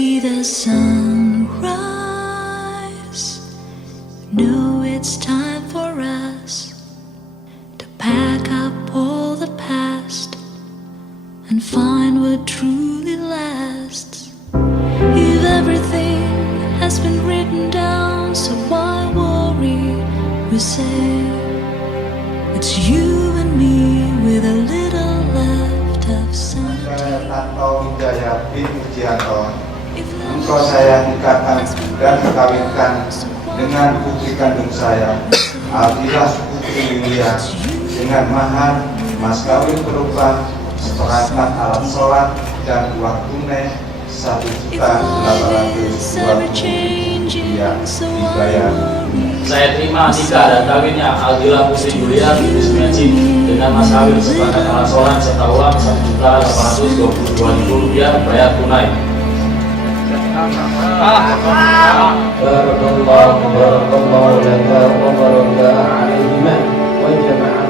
see the sunrise, know it's time for us to pack up all the past and find what truly lasts. If everything has been written down, so why worry? We say it's you and me with a little left of sanity. Saya Tanto Wijaya bin Mujianto, engkau saya nikahkan dan kawinkan dengan putri kandung saya, Aldilah Putri Yulia, dengan mahar mas kawin berupa seperangkat alat sholat dan uang tunai 1.820.000 rupiah dibayar. Saya terima nikah dan kawinnya Aldilah Putri Yulia binti Sumiaji dengan mas kawin seperangkat alat sholat serta uang 1.822.000 rupiah bayar tunai. Barakallahu laka wa baraka alaihima wa jama'a